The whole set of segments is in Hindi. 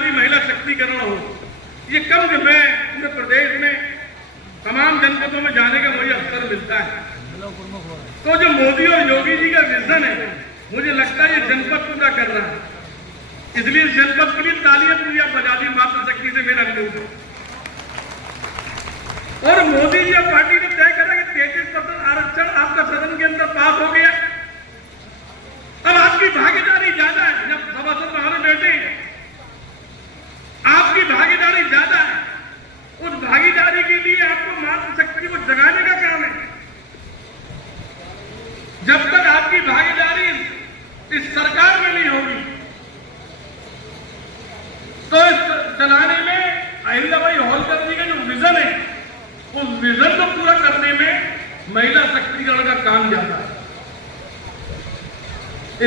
वाली महिला शक्तिकरण हो। ये कम जब मैं पूरे प्रदेश में तमाम जनपदों में जाने का मुझे अवसर मिलता है, तो जो मोदी और योगी जी का विजन है, मुझे लगता है ये जनपद पूरा कर रहा है। इसलिए जनपद के लिए तालियां पूरी बजा दी मातृशक्ति से मेरा अनुरोध है। और मोदी जी और पार्टी ने तय करा कि 33% आरक्षण आपका सदन के अंदर पास हो गया। अब आपकी भागीदारी ज्यादा है, जब सभासद हमारे बैठे आपकी भागीदारी ज्यादा है, उस भागीदारी के लिए आपको मातृशक्ति को जगाने का काम है। जब तक आपकी भागीदारी इस सरकार में नहीं होगी, तो इस चलाने में अहिल्याबाई होलकर जी का जो विजन है, उस विजन को पूरा करने में महिला शक्तिकरण का काम ज्यादा है।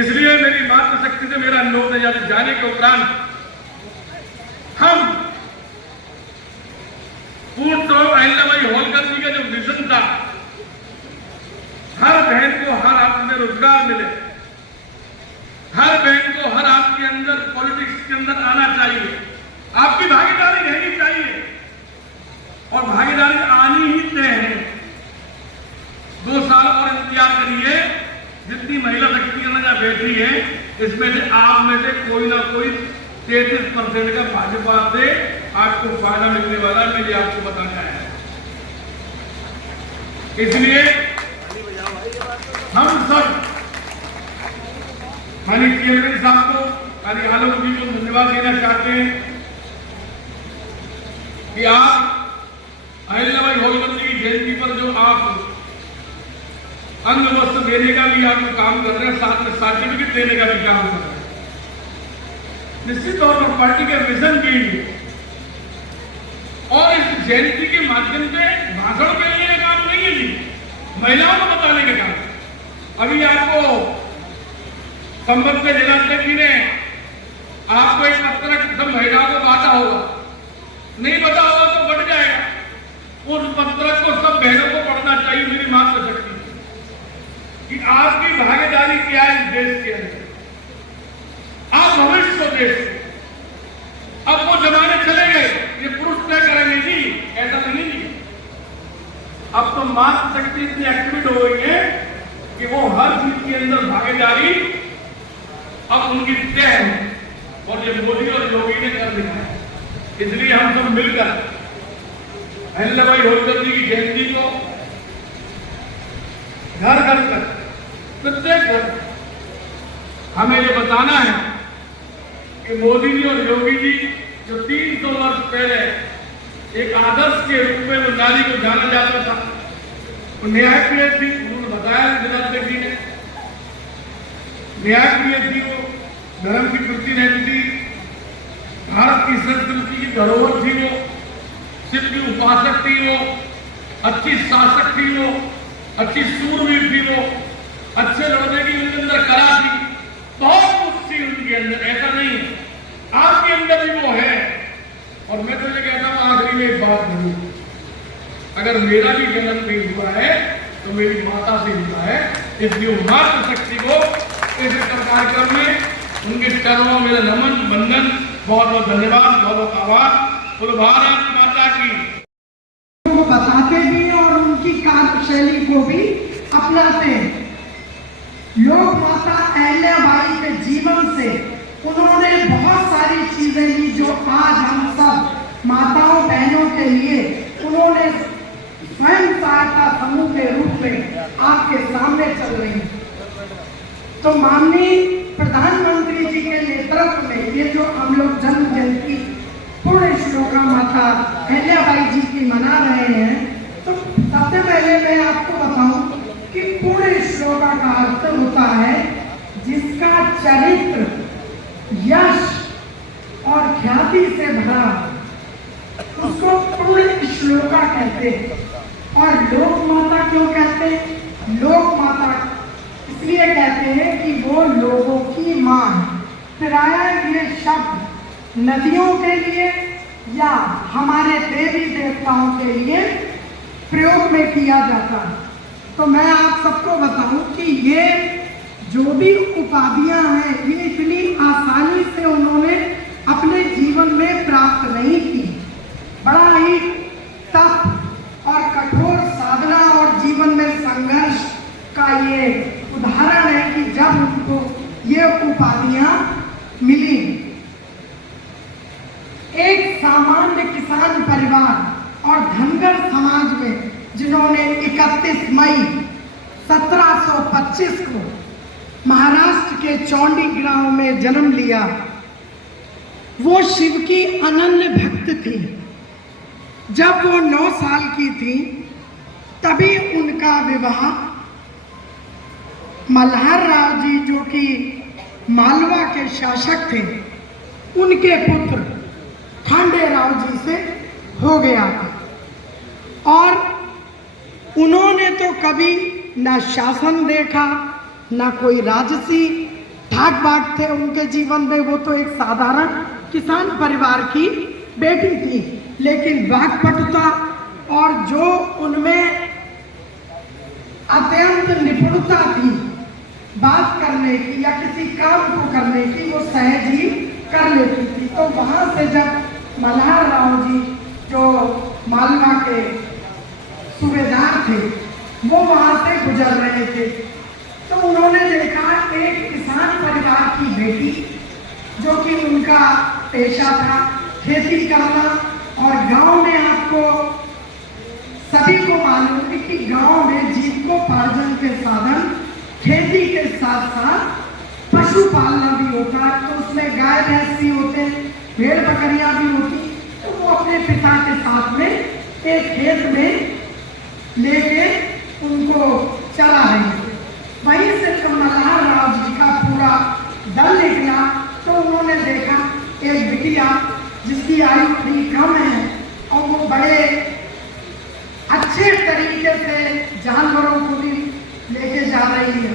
इसलिए मेरी मातृशक्ति से मेरा अनुरोध है, जाने के उपरांत हम पूर्ण तौर अहिल्याबाई होलकर जी का जो विजन था, हर बहन को हर हाथ में रोजगार मिले, हर बहन को हर आपके अंदर पॉलिटिक्स के अंदर आना चाहिए, आपकी भागीदारी रहनी चाहिए और भागीदारी आनी ही तय है। 2 साल और इंतजार करिए, जितनी महिला शक्तिकरण का बैठी है, इसमें से आप में से कोई ना कोई 33% का भाजपा से आपको फायदा मिलने वाला, मैंने आपको बताना है। इसलिए हम सब माननीय चेयरमैन साहब को, माननीय आलोक जी को धन्यवाद देना चाहते हैं कि आप अहिल्याबाई होलकर जी की जयंती पर जो आप अंग वस्त्र देने का भी आप काम कर रहे हैं, साथ में सर्टिफिकेट देने का भी काम कर रहे हैं। निश्चित तौर पर पार्टी के विजन के लिए और इस जयंती के माध्यम से भाषण के लिए काम नहीं है जी, महिलाओं को बताने का काम। अभी आपको संबंध के जिलाध्यक्ष जी ने आपको एक पत्र सब महिलाओं को बांटा होगा, नहीं पता होगा तो बढ़ जाएगा। उस पत्र को सब बहनों को पढ़ना चाहिए, मेरी मातृशक्ति कि आपकी भागीदारी क्या है इस देश के अंदर, आप भविष्य देश के। अब वो जमाने चले गए, ये पुरुष तय करेंगे जी, ऐसा नहीं जी। अब तो मातृशक्ति इतनी एक्टिवेट हो गई है कि वो हर चीज के अंदर भागीदारी अब उनकी तय है, और ये मोदी और योगी ने कर दिया है। इसलिए हम सब मिलकर अहिल्याबाई होलकर जी की जयंती को घर घर तक, प्रत्येक घर हमें ये बताना है कि मोदी जी और योगी जी जो 300 वर्ष पहले एक आदर्श के रूप में वो नारी को जाना जाता था, वो न्यायप्रिय थी, उन्होंने बताया जिलाध्यक्ष जी ने, न्यायप्रिय थी, वो धर्म की प्रति रहती थी, भारत की संस्कृति की धरोहर थी, वो शिव की उपासक थी, वो अच्छी शासक थी, वो अच्छी सूरवीर थी, वो अच्छे लड़ने की उनके अंदर कला थी, बहुत कुछ थी उनके अंदर। ऐसा नहीं, आपके अंदर भी वो है। और मैं तो ये कहता हूं आखिरी में एक बात जरूर, अगर मेरा भी जन्म नहीं हुआ है तो मेरी माता से हुआ है। इसलिए मातृशक्ति को इस कार्यक्रम में उनके चरणों में नमन वंदन, बहुत बहुत धन्यवाद, बहुत बहुत आभार। बोलो भारत माता की। वो बताते भी और उनकी कार्यशैली को भी अपनाते हैं। लोक माता अहिल्याबाई के जीवन से उन्होंने बहुत सारी चीजें ली जो आज हम सब माताओं बहनों के लिए उन्होंने स्वयं सहायता समूह के रूप में आपके सामने चल रही है। तो माननीय प्रधानमंत्री जी के नेतृत्व में ये जो हम लोग जन्म जयंती पूर्ण श्लोका माता अहिल्याबाई जी की मना रहे हैं, तो सबसे पहले मैं आपको बताऊं कि पूर्ण श्लोका का अर्थ होता है जिसका चरित्र यश और ख्याति से भरा, उसको पूर्ण श्लोका कहते हैं। और लोक माता क्यों कहते हैं? लोक माता इसलिए कहते हैं कि वो लोगों की मां है। प्रायः ये शब्द नदियों के लिए या हमारे देवी देवताओं के लिए प्रयोग में किया जाता है। तो मैं आप सबको बताऊं कि ये जो भी उपाधियां हैं, ये इतनी आसानी से उन्होंने अपने जीवन परिवार और धनगर समाज में जिन्होंने 31 मई 1725 को महाराष्ट्र के चौंडी गांव में जन्म लिया, वो शिव की अनन्य भक्त थी। जब वो 9 साल की थी तभी उनका विवाह मल्हार राव जी, जो कि मालवा के शासक थे, उनके पुत्र खांडे राव जी से हो गया था। और उन्होंने तो कभी ना शासन देखा, ना कोई राजसी ठाक बाट थे उनके जीवन में। वो तो एक साधारण किसान परिवार की बेटी थी, लेकिन वाक्पटुता और जो उनमें अत्यंत निपुणता थी बात करने की या किसी काम को करने की, वो सहज ही कर लेती थी। तो वहां से जब मल्हार राव जी, जो मालवा के सूबेदार थे, वो वहां से गुजर रहे थे, तो उन्होंने देखा एक किसान परिवार की बेटी, जो कि उनका पेशा था खेती करना। और गांव में आपको सभी को मालूम है कि गांव में जीविकोपार्जन के साधन खेती के साथ साथ पशुपालना भी होता है। तो उसमें गाय भैंस भी होते, भेड़ बकरियां भी होती। तो वो अपने पिता के साथ में एक खेत में लेके उनको चला रही थी। वहीं से जब मल्हार राव जी का पूरा दल निकला तो उन्होंने देखा एक बिटिया जिसकी आयु थोड़ी कम है और वो बड़े अच्छे तरीके से जानवरों को भी लेके जा रही है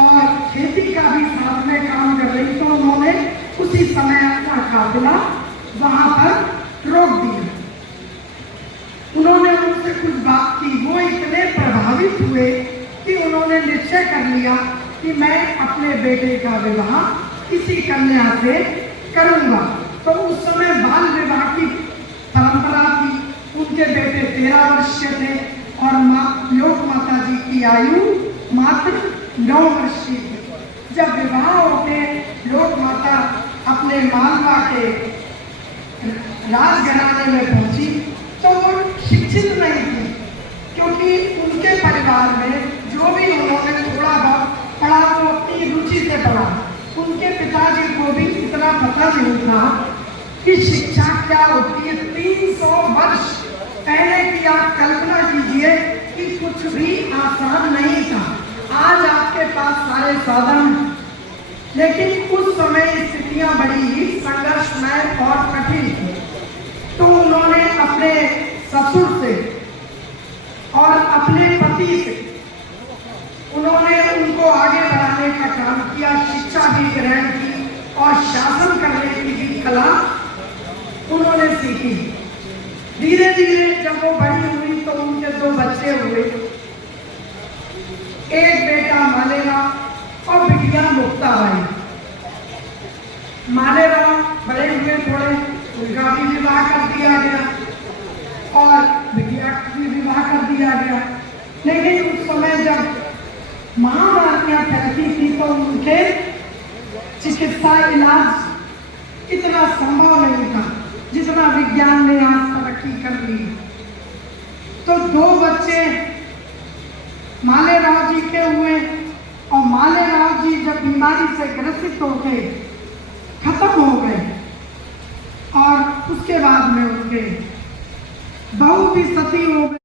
और खेती का भी साथ में काम कर रही। तो उन्होंने उसी समय अपना काफिला वहां पर रोक दिया। उन्होंने उनसे कुछ बात की। वो इतने प्रभावित हुए कि उन्होंने निश्चय कर लिया कि मैं अपने बेटे का विवाह इसी कन्या से करूंगा। तो उस समय बाल विवाह की परंपरा थी। उनके बेटे 13 वर्ष के थे और लोक माता जी की आयु मात्र 9 वर्ष की थी। जब विवाह होके लोक माता अपने मालवा के राजघराने में पहुंची तो वो शिक्षित नहीं थी, क्योंकि उनके परिवार में जो भी उन्होंने थोड़ा बहुत पढ़ा वो अपनी रुचि से पढ़ा। उनके पिताजी को भी इतना पता नहीं था कि शिक्षा क्या होती है। 300 वर्ष पहले की आप कल्पना कीजिए कि कुछ भी आसान नहीं था। आज आपके पास सारे साधन, लेकिन उस समय स्थितियां बड़ी ही संघर्षमय और कठिन थी। तो उन्होंने अपने ससुर से और अपने पति से उन्होंने उनको आगे बढ़ाने का काम किया, शिक्षा भी ग्रहण की और शासन करने की भी कला उन्होंने सीखी। धीरे धीरे जब वो बड़ी हुई तो उनके 2 बच्चे हुए, एक बेटा मालेराव और बिटिया मुक्ताबाई। मालेराव बड़े हुए थोड़े, उनका भी विवाह कर दिया गया और बिटिया का भी विवाह कर दिया गया। लेकिन उस समय जब महामारियां फैलती थी तो उनके चिकित्सा इलाज इतना संभव नहीं था जितना विज्ञान ने आज तरक्की कर ली। तो 2 बच्चे मालेराव जी के हुए और मालेराव जी जब बीमारी से ग्रसित हो गए, खत्म हो गए, और उसके बाद में उनके बहू भी सती हो गई।